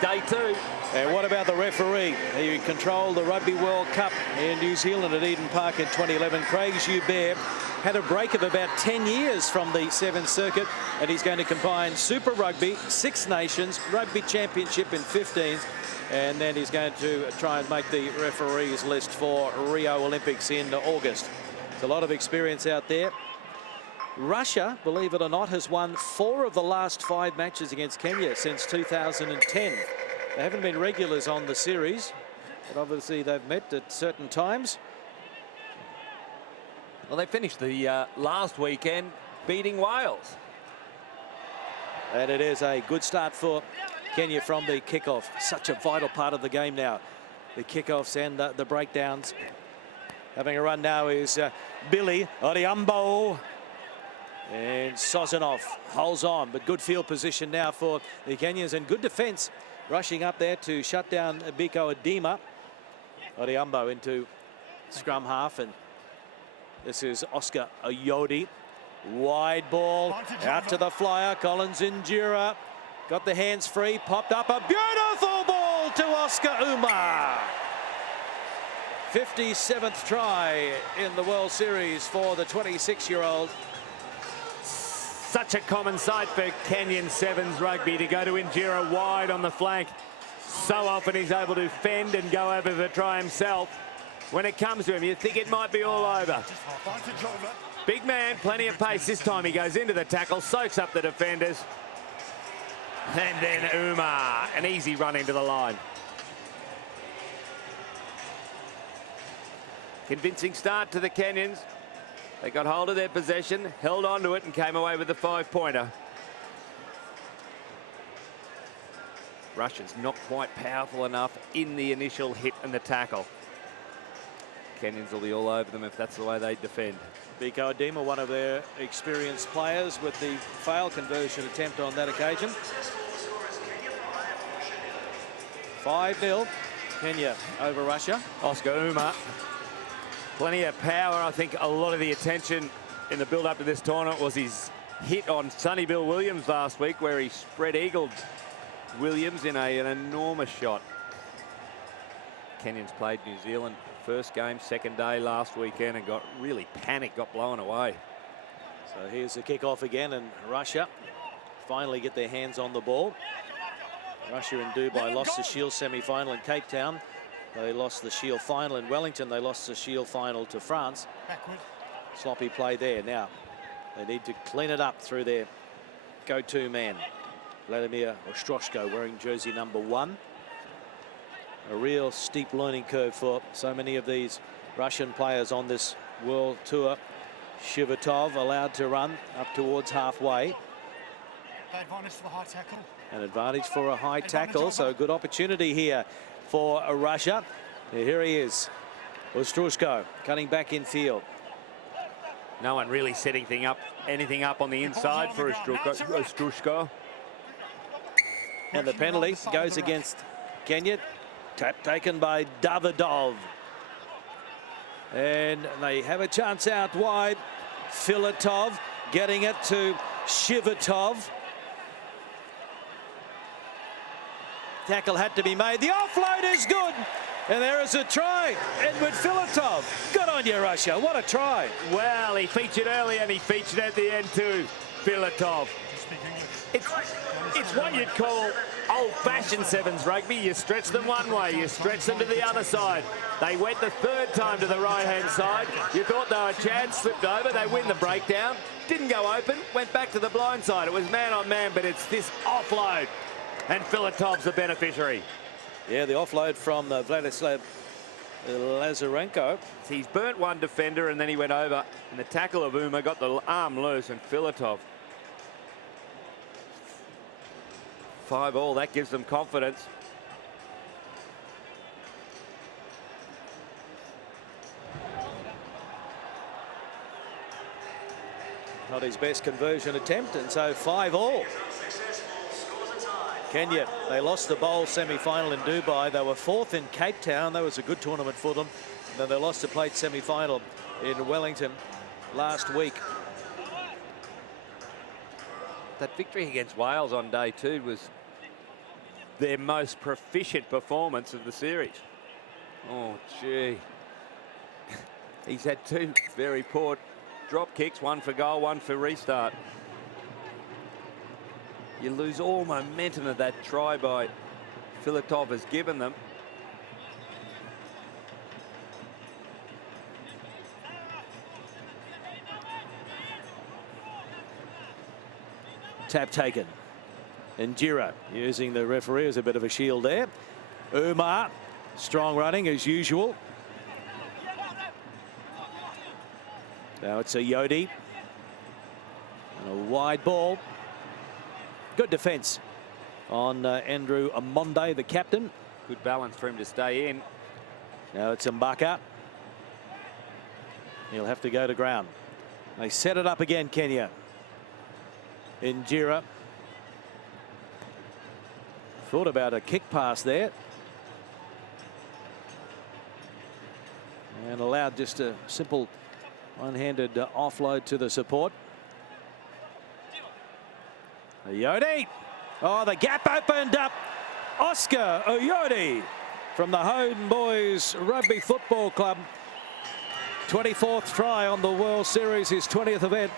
Day 2. And what about the referee? He controlled the Rugby World Cup in New Zealand at Eden Park in 2011. Craig Joubert had a break of about 10 years from the Seventh Circuit, and he's going to combine Super Rugby, Six Nations, Rugby Championship in 15s, and then he's going to try and make the referees list for Rio Olympics in August. There's a lot of experience out there. Russia, believe it or not, has won 4 of the last 5 matches against Kenya since 2010. They haven't been regulars on the series, but obviously they've met at certain times. Well, they finished the last weekend beating Wales. And it is a good start for Kenya from the kickoff. Such a vital part of the game now. The kickoffs and the breakdowns. Having a run now is Billy Odhiambo. And Sozanov holds on, but good field position now for the Kenyans, and good defence rushing up there to shut down Biko Adema. Odhiambo into scrum half, and this is Oscar Oyodi. Wide ball out to the flyer. Collins Injera got the hands free, popped up a beautiful ball to Oscar Uma. 57th try in the World Series for the 26-year-old. Such a common sight for Kenyan Sevens rugby to go to Injera wide on the flank. So often he's able to fend and go over the try himself. When it comes to him, you think it might be all over. Big man, plenty of pace. This time he goes into the tackle, soaks up the defenders. And then Uma, an easy run into the line. Convincing start to the Kenyans. They got hold of their possession, held on to it, and came away with the 5-pointer. Russians not quite powerful enough in the initial hit and the tackle. Kenyans will be all over them if that's the way they defend. Biko Adema, one of their experienced players, with the fail conversion attempt on that occasion. 5-0, Kenya over Russia. Oscar Uma. Plenty of power. I think a lot of the attention in the build-up to this tournament was his hit on Sonny Bill Williams last week, where he spread-eagled Williams in an enormous shot. Kenyans played New Zealand first game, second day last weekend, and got really panicked, got blown away. So here's the kickoff again, and Russia finally get their hands on the ball. Russia in Dubai lost the Shield semi-final in Cape Town. They lost the Shield final in Wellington. They lost the Shield final to France. Backward. Sloppy play there. Now they need to clean it up through their go-to man, Vladimir Ostroshko, wearing jersey number 1. A real steep learning curve for so many of these Russian players on this world tour. Shivatov allowed to run up towards halfway. Advantage for the high tackle. An advantage for a high tackle, so a good opportunity here for Russia. Here he is, Ostroshko, cutting back in field. No one really setting anything up on the inside for Ostroshko. And the penalty goes against Kenya. Tap taken by Davidov. And they have a chance out wide. Filatov getting it to Shivatov. Tackle had to be made. The offload is good. And there is a try. Edward Filatov. Good on you, Russia. What a try. Well, he featured early and he featured at the end too, Filatov. It's what you'd call old-fashioned Sevens rugby. You stretch them one way, you stretch them to the other side. They went the 3rd time to the right-hand side. You thought they were a chance, slipped over. They win the breakdown. Didn't go open, went back to the blind side. It was man on man, but it's this offload. And Filatov's the beneficiary. Yeah, the offload from Vladislav Lazarenko. He's burnt one defender and then he went over. And the tackle of Uma got the arm loose, and Filatov. 5-all, that gives them confidence. Not his best conversion attempt, and so 5-all. Kenya, they lost the bowl semi-final in Dubai. They were 4th in Cape Town. That was a good tournament for them. And then they lost the plate semi-final in Wellington last week. That victory against Wales on day 2 was their most proficient performance of the series. Oh, gee. He's had two very poor drop kicks, one for goal, one for restart. You lose all momentum of that try by Filatov has given them. Tap taken. Njira using the referee as a bit of a shield there. Umar, strong running as usual. Now it's a Yodi. And a wide ball. Good defence on Andrew Amonde, the captain. Good balance for him to stay in. Now it's Mbaka. He'll have to go to ground. They set it up again, Kenya. Njira. Thought about a kick pass there. And allowed just a simple one-handed offload to the support. Oyodi. Oh, the gap opened up. Oscar Oyodi from the Hone Boys Rugby Football Club. 24th try on the World Series, his 20th event.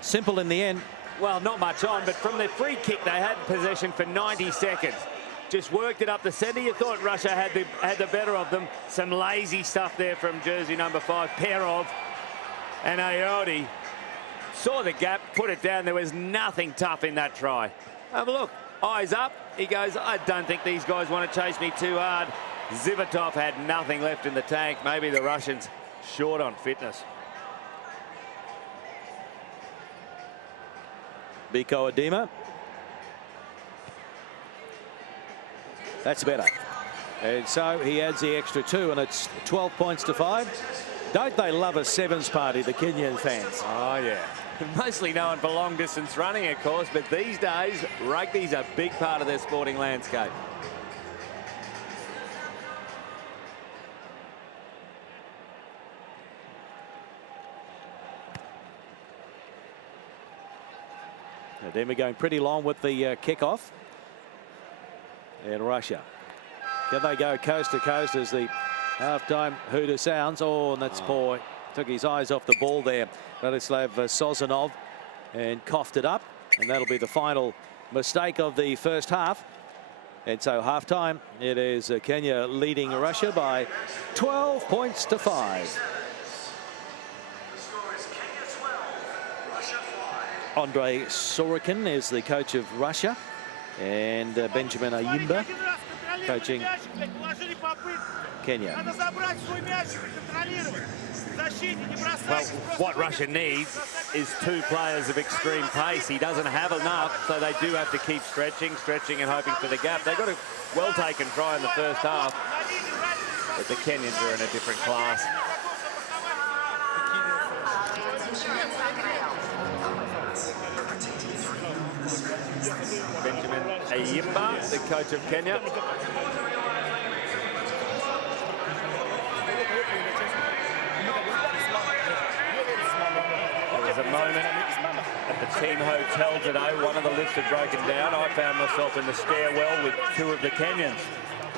Simple in the end. Well, not much on, but from the free kick, they had possession for 90 seconds. Just worked it up the centre. You thought Russia had the better of them. Some lazy stuff there from jersey number 5, Perov. And Oyodi saw the gap, put it down. There was nothing tough in that try. Have a look. Eyes up. He goes, I don't think these guys want to chase me too hard. Zivotov had nothing left in the tank. Maybe the Russians short on fitness. Biko Adema. That's better. And so he adds the extra 2, and it's 12 points to 5. Don't they love a sevens party, the Kenyan fans? Oh, yeah. Mostly known for long distance running, of course, but these days, rugby's a big part of their sporting landscape. Adema going pretty long with the kickoff. And Russia. Can they go coast to coast as the half-time hooter sounds? Oh, and that's poor. Took his eyes off the ball there. Vladislav Sozanov, and coughed it up. And that'll be the final mistake of the first half. And so half-time, it is Kenya leading Russia by 12 points to 5. Andrei Sorokin is the coach of Russia, and Benjamin Ayimba coaching Kenya. Well, what Russia needs is 2 players of extreme pace. He doesn't have enough, so they do have to keep stretching and hoping for the gap. They got a well-taken try in the first half, but the Kenyans are in a different class. Benjamin Ayimba, the coach of Kenya. There was a moment at the team hotel today. One of the lifts had broken down. I found myself in the stairwell with 2 of the Kenyans,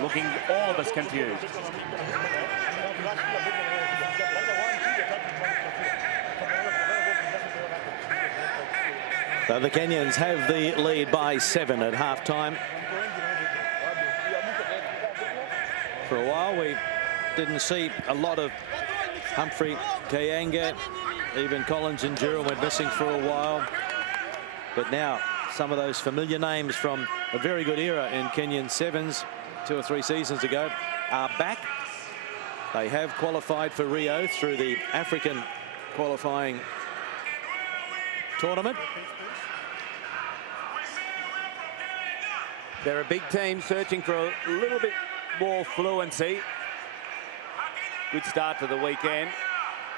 looking all of us confused. So the Kenyans have the lead by 7 at halftime. For a while, we didn't see a lot of Humphrey Kayanga. Even Collins and Njira went missing for a while. But now, some of those familiar names from a very good era in Kenyan sevens 2 or 3 seasons ago are back. They have qualified for Rio through the African qualifying tournament. They're a big team searching for a little bit more fluency. Good start to the weekend.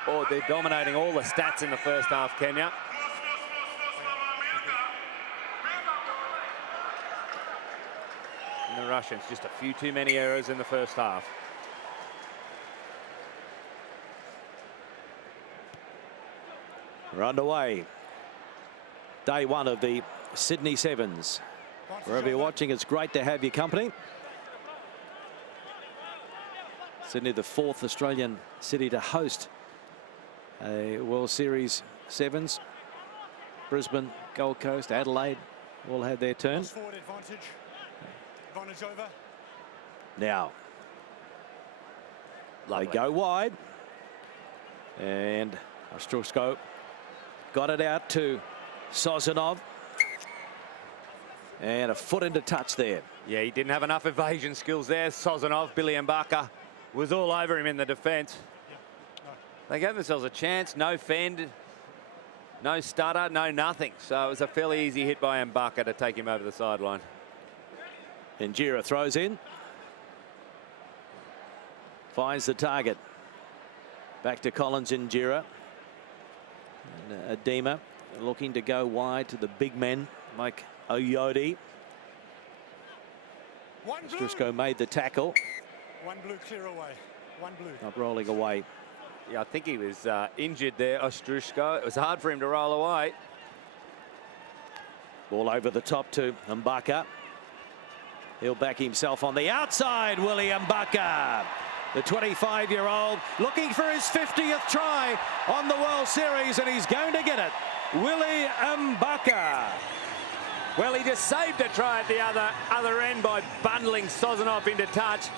Oh, they're dominating all the stats in the first half, Kenya. And the Russians, just a few too many errors in the first half. We're underway. Day 1 of the Sydney Sevens. Wherever you're watching, it's great to have your company. Sydney, the 4th Australian city to host a World Series Sevens. Brisbane, Gold Coast, Adelaide all had their turn. Forward advantage. Advantage over. Now they go wide, and Ostrusko got it out to Sozanov, and a foot into touch there. Yeah, he didn't have enough evasion skills there. Sozanov, Billy Mbaka was all over him in the defence. They gave themselves a chance. No fend, no stutter, no nothing. So it was a fairly easy hit by Mbaka to take him over the sideline. Injera throws in. Finds the target. Back to Collins Injera. And Adema looking to go wide to the big men like Oyodi. Ostrusko made the tackle. One blue clear away. One blue. Not rolling away. Yeah, I think he was injured there, Ostrusko. It was hard for him to roll away. Ball over the top to Mbaka. He'll back himself on the outside. Willie Mbaka, the 25-year-old, looking for his 50th try on the World Series, and he's going to get it. Willie Mbaka. Well, he just saved a try at the other end by bundling Sozanov into touch.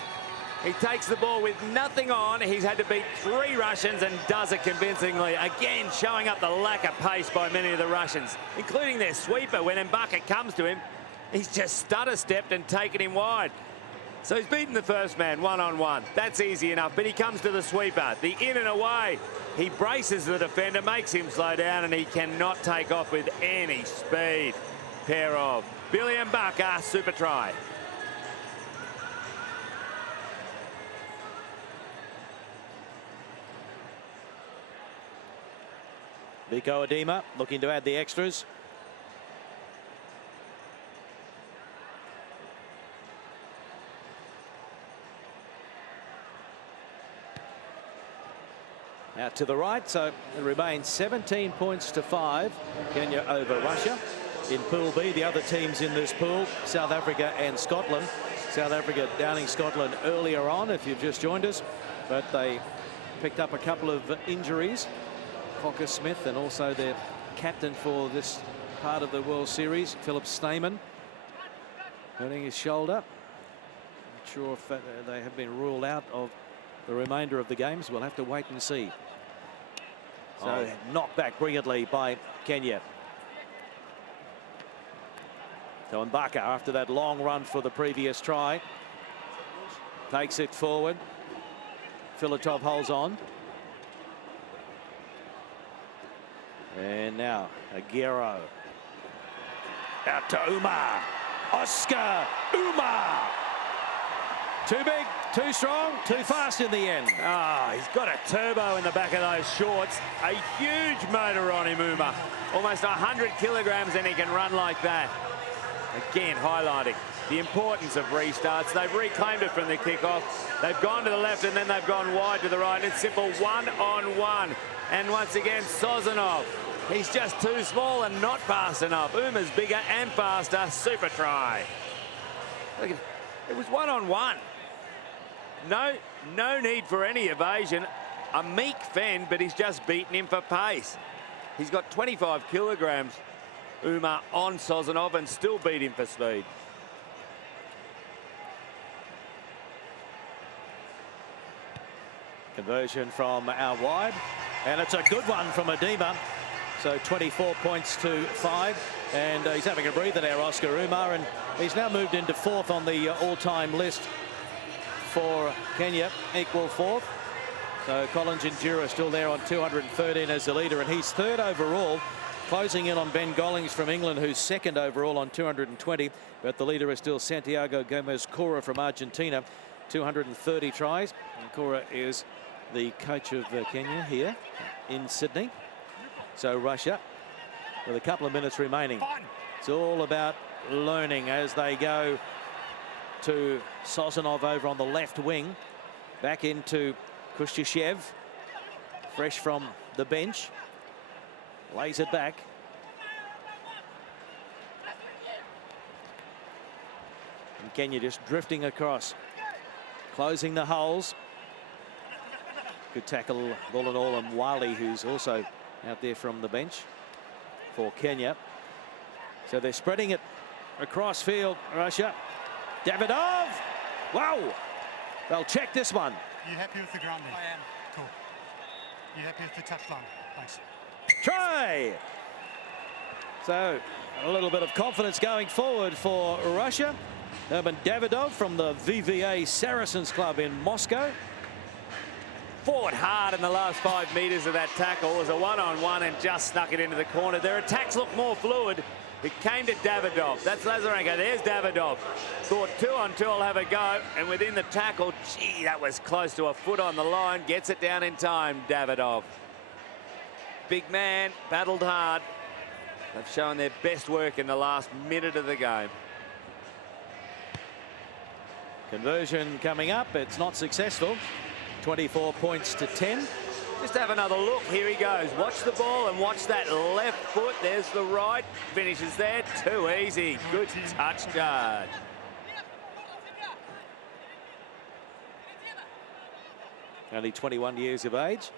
He takes the ball with nothing on. He's had to beat 3 Russians and does it convincingly. Again, showing up the lack of pace by many of the Russians, including their sweeper. When Mbaka comes to him, he's just stutter-stepped and taken him wide. So he's beaten the first man one-on-one. That's easy enough, but he comes to the sweeper. The in and away. He braces the defender, makes him slow down, and he cannot take off with any speed. Pair of Billy Mbaka, super try. Biko Adema looking to add the extras. Out to the right, so it remains 17 points to 5. Kenya over Russia. In Pool B, the other teams in this pool, South Africa and Scotland. South Africa downing Scotland earlier on, if you've just joined us, but they picked up a couple of injuries. Cocker Smith and also their captain for this part of the World Series, Philip Stamen, hurting his shoulder. Not sure if they have been ruled out of the remainder of the games. We'll have to wait and see. So knocked back brilliantly by Kenya. So Mbaka, after that long run for the previous try, takes it forward. Filatov holds on. And now Aguero. Out to Umar. Oscar Umar. Too big, too strong, too fast in the end. He's got a turbo in the back of those shorts. A huge motor on him, Umar. Almost 100 kilograms, and he can run like that. Again, highlighting the importance of restarts. They've reclaimed it from the kickoff. They've gone to the left, and then they've gone wide to the right. It's simple one-on-one. And once again, Sozanov. He's just too small and not fast enough. Uma's bigger and faster. Super try. Look at, it was one-on-one. No need for any evasion. A meek fend, but he's just beaten him for pace. He's got 25 kilograms, Umar, on Sozanov, and still beat him for speed. Conversion from out wide, and it's a good one from Adema. So 24 points to 5, and he's having a breather there, Oscar Umar, and he's now moved into 4th on the all-time list for Kenya, equal 4th. So Collins Injera still there on 213 as the leader, and he's 3rd overall, closing in on Ben Gollings from England, who's 2nd overall on 220, but the leader is still Santiago Gomez Cora from Argentina, 230 tries. And Cora is the coach of Kenya here in Sydney. So Russia, with a couple of minutes remaining, it's all about learning as they go to Sozanov over on the left wing, back into Kushtishev, fresh from the bench, lays it back. Kenya just drifting across, closing the holes. Good tackle, all in all, and Wali, who's also out there from the bench for Kenya. So they're spreading it across field, Russia. Davidov! Wow! They'll check this one. You happy with the grounding? I am. Cool. You happy with the touchline? Thanks. Try! So a little bit of confidence going forward for Russia. Urban Davidov from the VVA Saracens Club in Moscow. Fought hard in the last 5 metres of that tackle. It was a one-on-one and just snuck it into the corner. Their attacks look more fluid. It came to Davidov. That's Lazarenko. There's Davidov. Thought 2-on-2, I'll have a go. And within the tackle, gee, that was close to a foot on the line. Gets it down in time, Davidov. Big man, battled hard. They've shown their best work in the last minute of the game. Conversion coming up. It's not successful. 24 points to 10. Just have another look. Here he goes. Watch the ball and watch that left foot. There's the right. Finishes there. Too easy. Good touch guard. Only 21 years of age.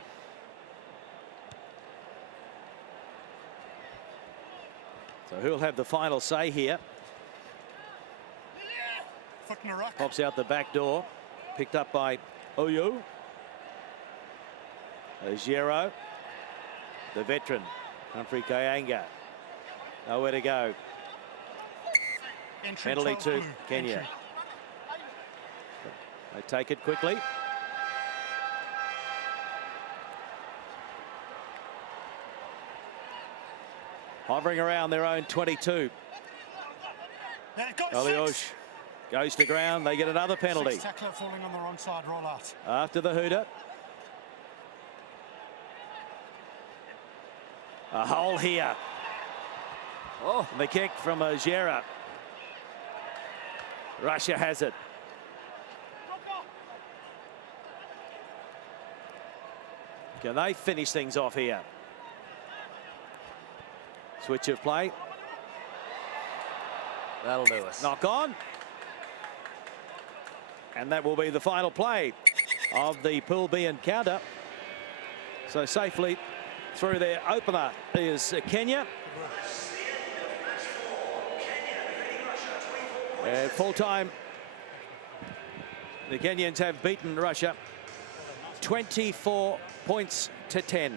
So who'll have the final say here? Foot in the ruck. Pops out the back door. Picked up by Oyo. Ojero, the veteran, Humphrey Kayanga. Nowhere to go. Entry Penalty 12 to blue. Kenya. Entry. They take it quickly. Hovering around their own 22. There it goes. Oliosh goes to ground. They get another penalty. Six tackler falling on the wrong side. Roll out. After the hooter. A hole here. Oh, The kick from Ojera. Russia has it. Can they finish things off here? Switch of play. that'll do us. Knock on. And that will be the final play of the Pool B encounter. So safely through their opener is Kenya. At full time, the Kenyans have beaten Russia 24 points to 10.